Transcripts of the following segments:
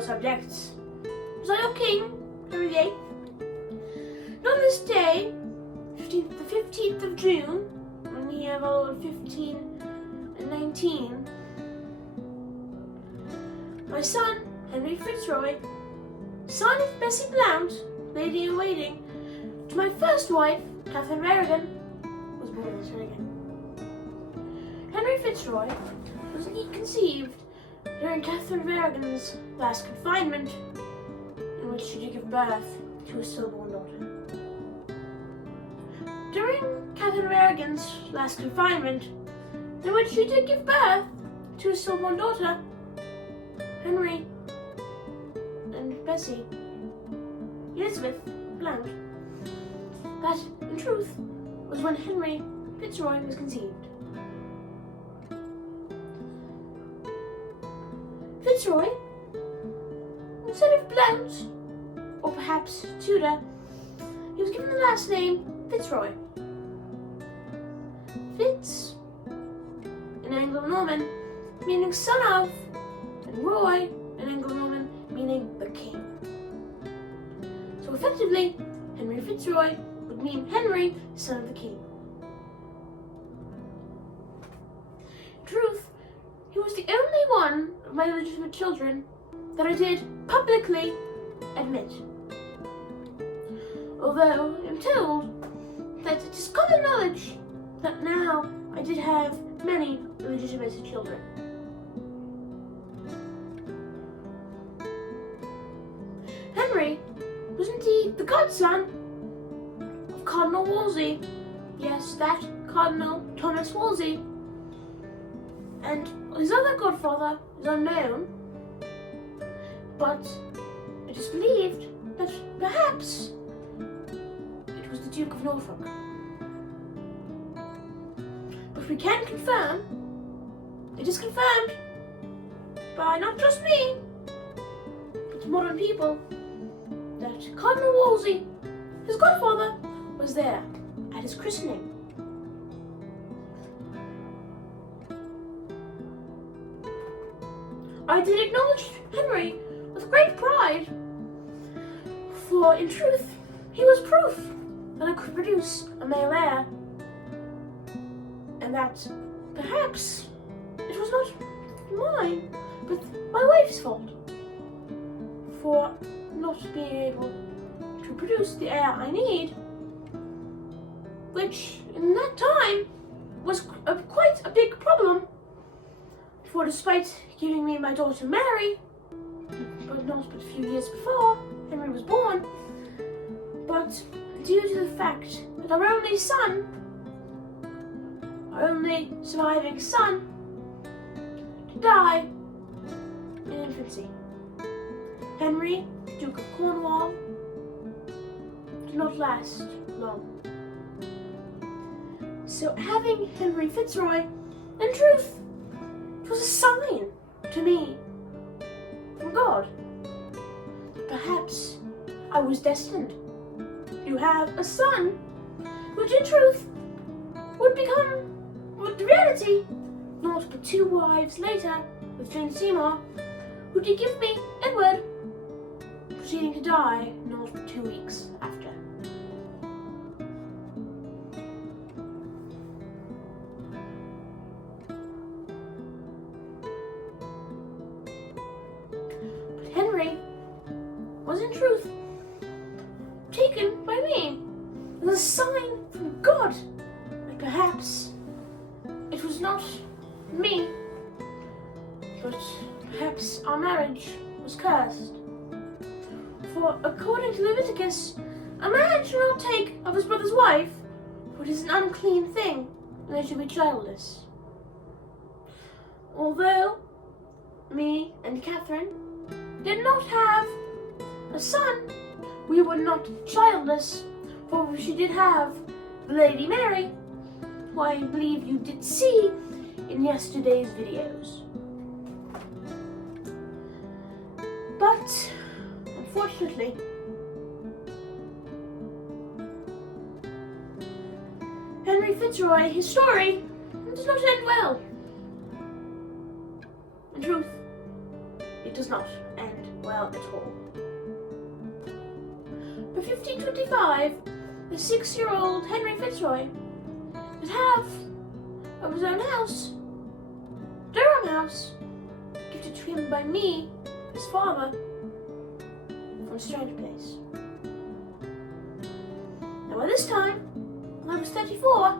royal subjects, was our king, Henry VIII. And on this day, the 15th of June, in the year of our Lord 1519, my son, Henry FitzRoy, son of Bessie Blount, lady-in-waiting, to my first wife, Catherine Rarigan, was born in Reagan. Henry FitzRoy was conceived during Catherine Rarigan's last confinement, in which she did give birth to a stillborn daughter. During Catherine Rarigan's last confinement, in which she did give birth to a stillborn daughter, Henry and Bessie Elizabeth Blount, that, in truth, was when Henry FitzRoy was conceived. FitzRoy, instead of Blount, or perhaps Tudor, he was given the last name FitzRoy. Fitz, in Anglo-Norman, meaning son of, and Roy, in Anglo-Norman, meaning the king. So effectively, Henry FitzRoy would mean Henry, son of the king. In truth, he was the only one of my legitimate children that I did publicly admit. Although I'm told that it is common knowledge that now I did have many illegitimate children. Henry was indeed the godson of Cardinal Wolsey. Yes, that Cardinal Thomas Wolsey. And his other godfather is unknown, but it is believed that perhaps it was the Duke of Norfolk. But we can confirm, it is confirmed by not just me, but modern people, that Cardinal Wolsey, his godfather, was there at his christening. I did acknowledge Henry with great pride, for in truth, he was proof that I could produce a male heir, and that perhaps it was not mine, but my wife's fault for not being able to produce the heir I need, which in that time was quite a big problem. For despite giving me my daughter Mary, but not but a few years before Henry was born, but due to the fact that our only son, our only surviving son, died in infancy. Henry, Duke of Cornwall, did not last long. So having Henry FitzRoy, in truth, it was a sign to me from God that perhaps I was destined to have a son, which in truth would become, with reality, not but 2 wives later with Jane Seymour, who did give me Edward, proceeding to die not but 2 weeks after. Henry was in truth taken by me as a sign from God that perhaps it was not me, but perhaps our marriage was cursed. For according to Leviticus, a man shall not take of his brother's wife, for it is an unclean thing, and they shall be childless. Although me and Catherine did not have a son, we were not childless, for she did have the Lady Mary, who I believe you did see in yesterday's videos. But, unfortunately, Henry FitzRoy, his story does not end well. In truth, it does not end well at all. By 1525, the 6-year-old Henry FitzRoy would have of his own house, Durham House, gifted to him by me, his father, from a strange place. Now by this time, I was 34,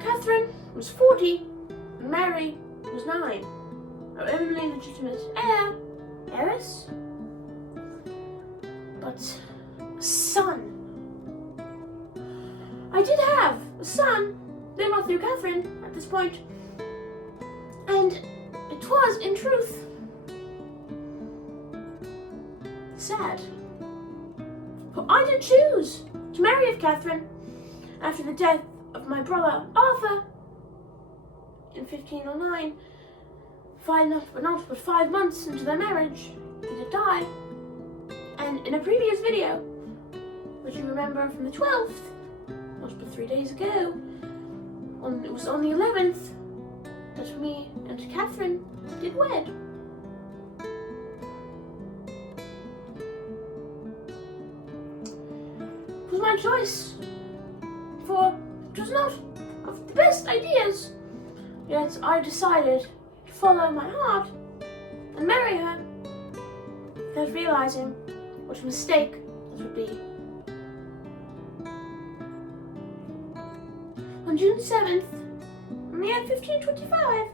Catherine was 40, and Mary was 9, our only legitimate heiress, but a son. I did have a son, though not through Catherine at this point, and it was, in truth, sad. For I did choose to marry of Catherine after the death of my brother Arthur in 1509. 5 months into their marriage, he did die. And in a previous video, which you remember from the 12th, not but 3 days ago, it was on the 11th that me and Catherine did wed. It was my choice, for it was not of the best ideas, yet I decided to follow my heart and marry her, without realizing what a mistake that would be. On June 7th, in the year 1525,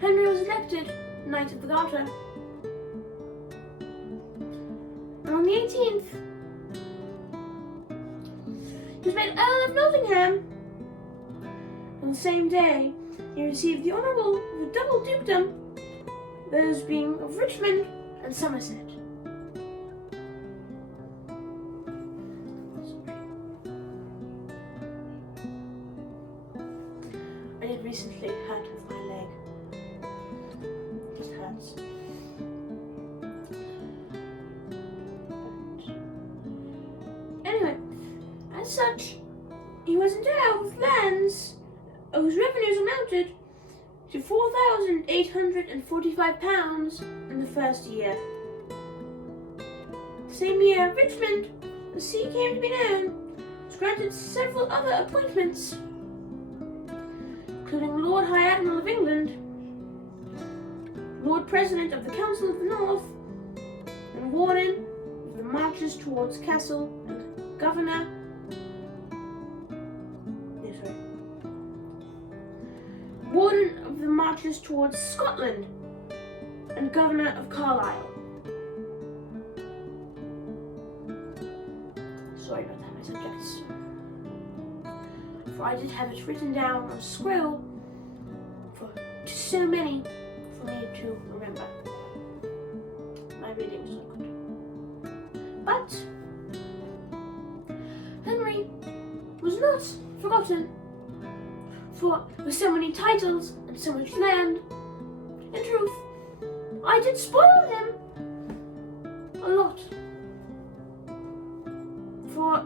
Henry was elected Knight of the Garter. And on the 18th, he was made Earl of Nottingham. On the same day, he received the honourable of a double dukedom, those being of Richmond and Somerset. I did recently hurt with my leg. It just hurts. But anyway, as such, he was endowed with lands whose revenues amounted to £4,845 in the first year. The same year, Richmond, as he came to be known, was granted several other appointments, including Lord High Admiral of England, Lord President of the Council of the North, and Warden of the Marches towards Castle, and Governor. Warden of the Marches towards Scotland, and Governor of Carlisle. Sorry about that, my subjects. For I did have it written down on a scroll for so many for me to remember. My reading was not good. But Henry was not forgotten. For with so many titles and so much land, in truth, I did spoil him a lot. For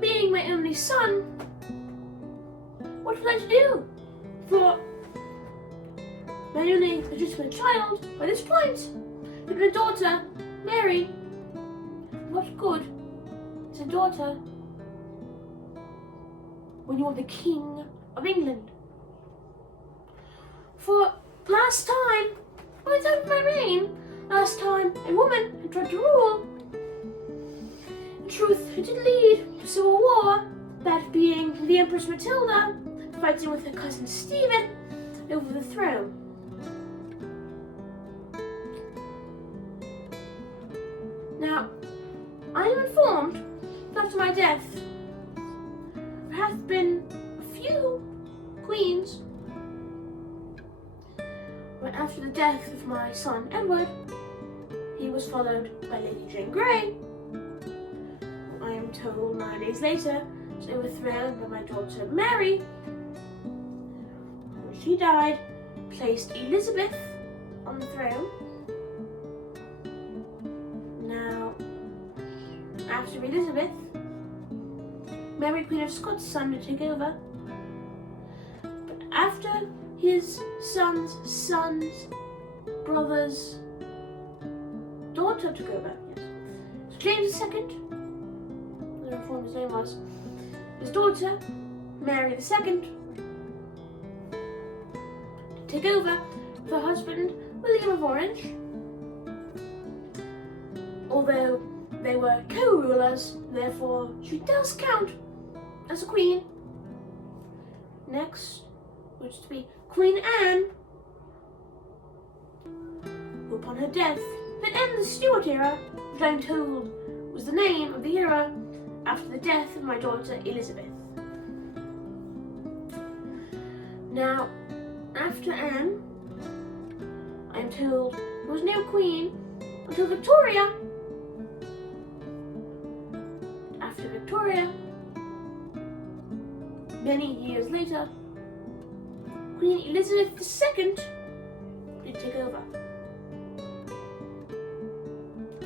being my only son, what was I to do? For my only legitimate child, by this point, had been a daughter, Mary. What good is a daughter when you are the king of England? For last time, when it's out of my reign, last time a woman had tried to rule, in truth, it did lead to civil war, that being the Empress Matilda fighting with her cousin Stephen over the throne. Now, I am informed that after my death, there hath been a few queens, but after the death of my son Edward, he was followed by Lady Jane Grey, who I am told 9 days later was overthrown by my daughter Mary. When she died, placed Elizabeth on the throne. Now, after Elizabeth, Mary, Queen of Scots' son, to take over. But after his son's brother's daughter took over. Yes. So James II, I don't know what his name was, his daughter, Mary II, to take over with her husband, William of Orange. Although they were co-rulers, therefore she does count as a queen. Next was to be Queen Anne, who upon her death would end the Stuart era, which I'm told was the name of the era after the death of my daughter Elizabeth. Now, after Anne, I am told there was no queen until Victoria. After Victoria, many years later, Queen Elizabeth II did take over.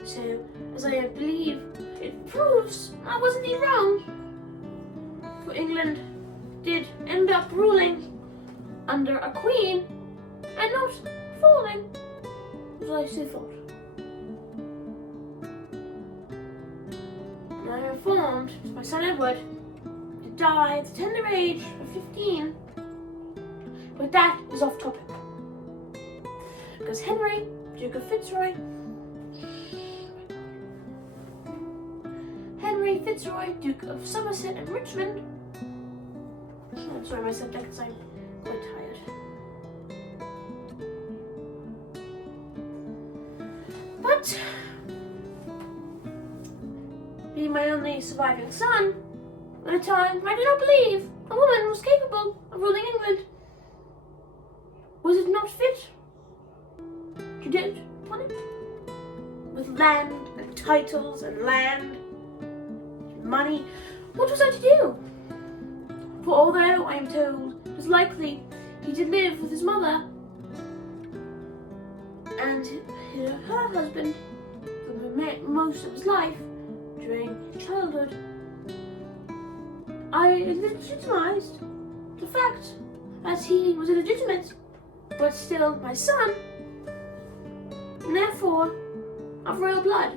So, as I believe, it proves I wasn't even wrong. For England did end up ruling under a queen and not falling, as I so thought. Now I informed my son Edward to die at the tender age of 15. But that is off topic. Because Henry, Duke of FitzRoy, Henry FitzRoy, Duke of Somerset and Richmond. I'm sorry, my subjects, I'm quite tired. But, being my only surviving son, at a time I did not believe a woman was capable of ruling England, was it not fit to dote upon it? With land and titles and land and money, what was I to do? For although I am told it is likely he did live with his mother and her husband for most of his life during his childhood, I legitimized the fact that he was illegitimate, but still my son, and therefore of royal blood.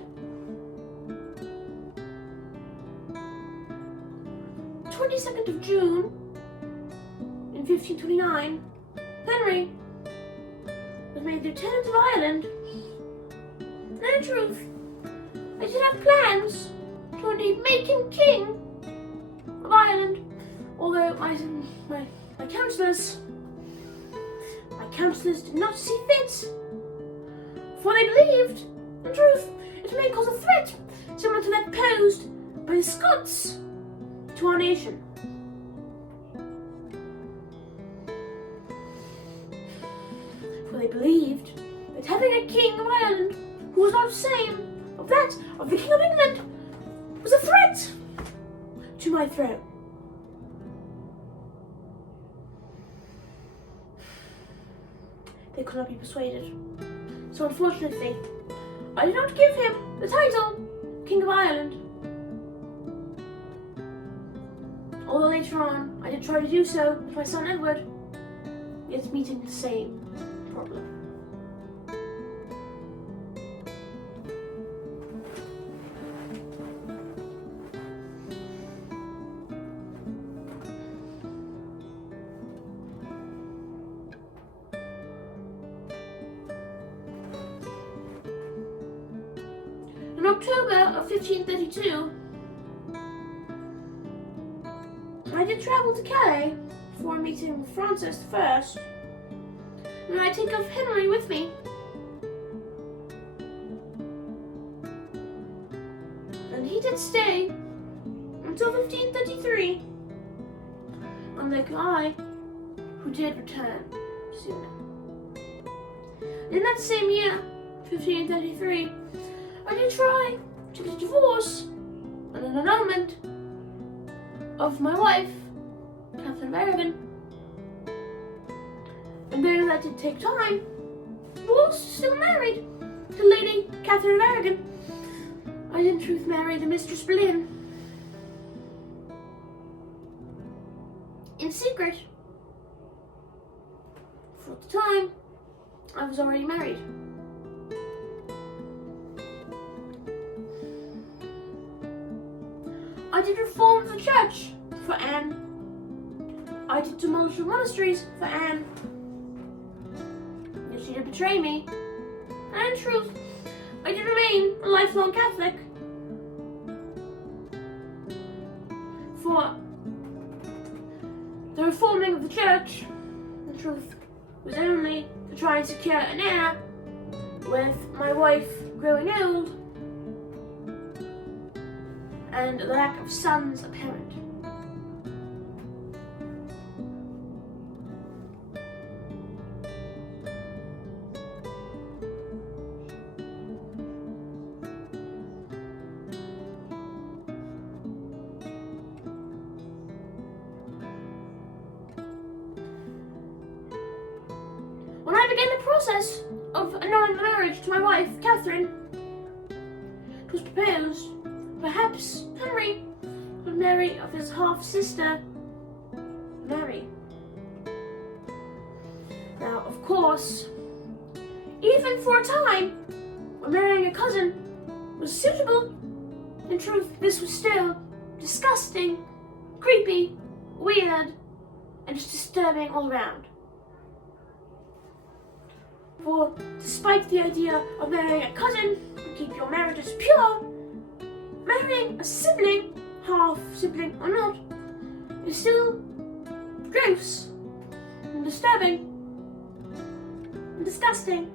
22nd of June in 1529, Henry was made Lieutenant of Ireland. And in truth, I did have plans to indeed make him King of Ireland, although my councillors did not see fit, for they believed, in truth, it may cause a threat similar to that posed by the Scots to our nation. For they believed that having a king of Ireland who was not the same of that of the King of England was a threat to my throne. They could not be persuaded. So unfortunately, I did not give him the title King of Ireland. Although later on, I did try to do so with my son Edward, yet meeting the same problem. In October of 1532, I did travel to Calais for a meeting with Francis I, and I take of Henry with me. And he did stay until 1533, unlike I, who did return sooner. In that same year, 1533, I did try to get a divorce and an annulment of my wife, Catherine of Aragon. And though that did take time, I was still married to Lady Catherine of Aragon. I did in truth marry the Mistress Boleyn in secret. For at the time, I was already married. I did reform the church for Anne. I did demolish the monasteries for Anne. Yet she did betray me. And in truth, I did remain a lifelong Catholic. For the reforming of the church, in truth, was only to try and secure an heir, with my wife growing old and the lack of sons apparent. When I began the process of annulling the marriage to my wife, Catherine, it was proposed perhaps Henry would marry of his half-sister, Mary. Now, of course, even for a time, when marrying a cousin was suitable, in truth, this was still disgusting, creepy, weird, and just disturbing all around. For despite the idea of marrying a cousin to keep your marriages pure, marrying a sibling, half-sibling or not, is still gross and disturbing and disgusting.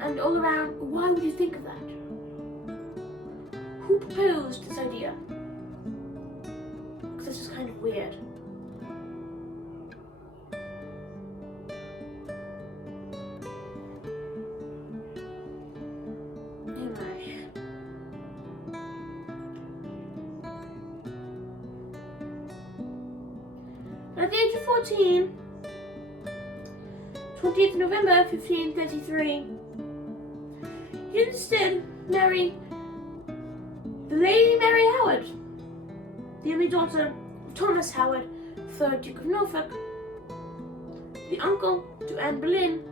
And all around, why would you think of that? Who proposed this idea? Because this is kind of weird. At the age of 14, 20th November 1533, he instead married the Lady Mary Howard, the only daughter of Thomas Howard, 3rd Duke of Norfolk, the uncle to Anne Boleyn,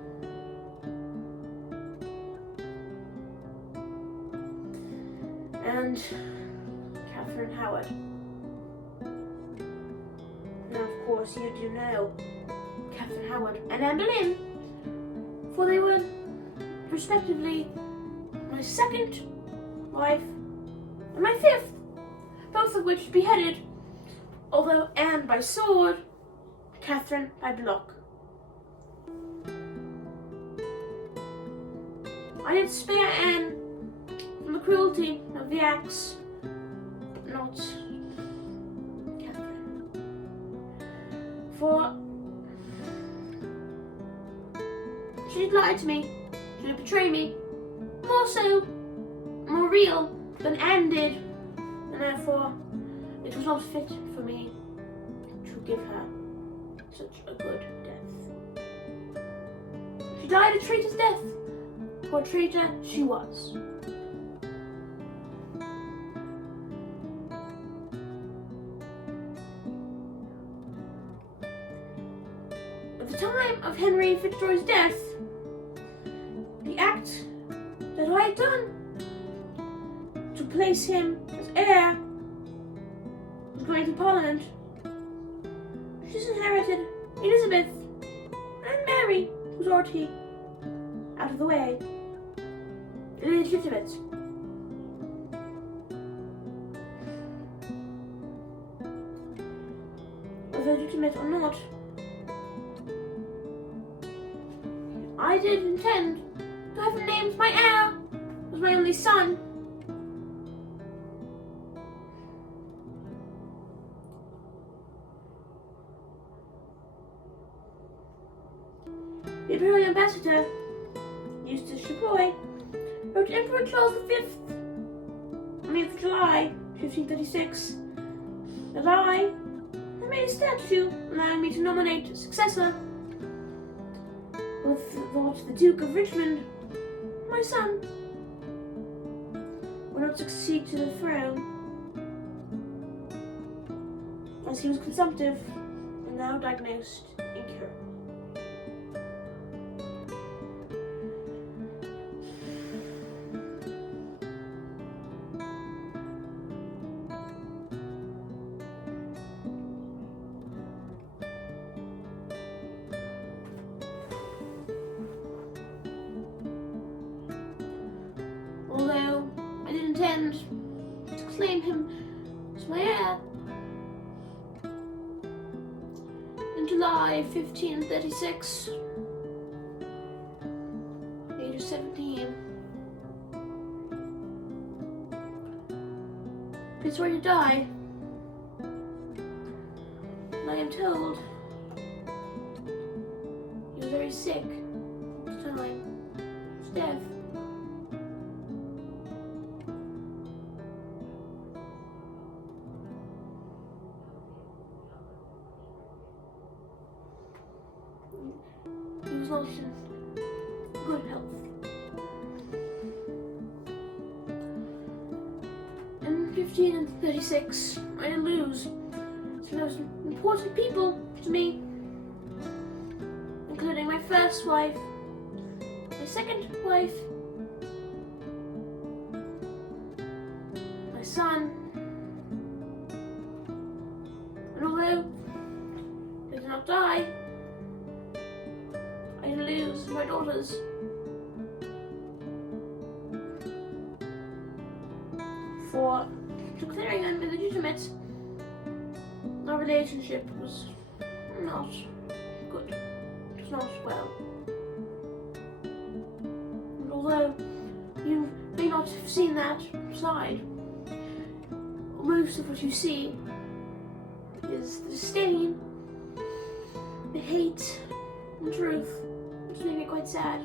and Catherine Howard. Now, of course, you do know Catherine Howard and Anne Boleyn, for they were, respectively, my second wife and my fifth, both of which beheaded, although Anne by sword, Catherine by block. I did spare Anne from the cruelty of the axe, but not Catherine. For she did lie to me, she did betray me, more real than Anne did, and therefore it was not fit for me to give her such a good death. She died a traitor's death, for a traitor she was. At the time of Henry FitzRoy's death, the act that I had done to place him as heir was going to Parliament. She's inherited Elizabeth and Mary, who's already out of the way, illegitimate. Whether legitimate or not, I did intend to have named my heir as my only son. The Imperial Ambassador, Eustace Chapoy, wrote to Emperor Charles V on the 8th of July, 1536, that I had made a statute allowing me to nominate a successor, with the Duke of Richmond, my son, would not succeed to the throne, as he was consumptive and now diagnosed incurable. intend to claim him as my heir. In July 1536, at the age of 17, FitzRoy to die. And I am told he was very sick at the time. His death. He was not in good health. In 1536, I did lose some of the most important people to me, including my first wife, my second wife, my son, and although they did not die, I did lose my daughters. For declaring them illegitimate, our relationship was not good. It was not well. And although you may not have seen that side, most of what you see is the disdain, the hate, and the truth, which made me quite sad.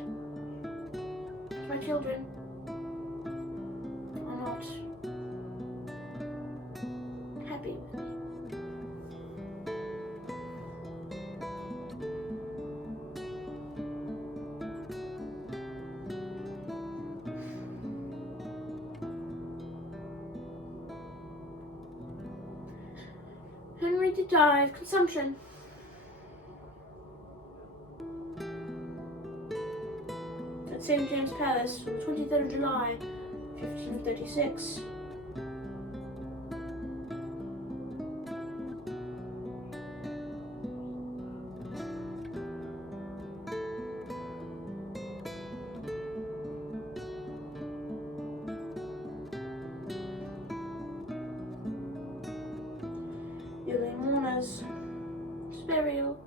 My children are not happy with me. Henry did die of consumption. At St. James Palace on the 23rd of July, 1536. The mourners, his burial,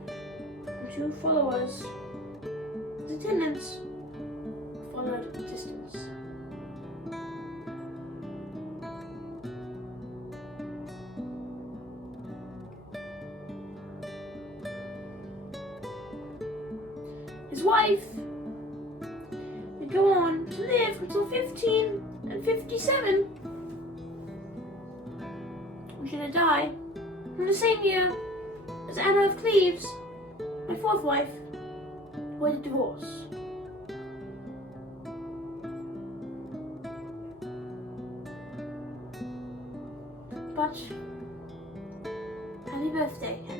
and 2 followers, his attendants, followed at a distance. His wife would go on to live until 1557. She to die in the same year as Anna of Cleves, my 4th wife, who had a divorce. But happy birthday, Anna.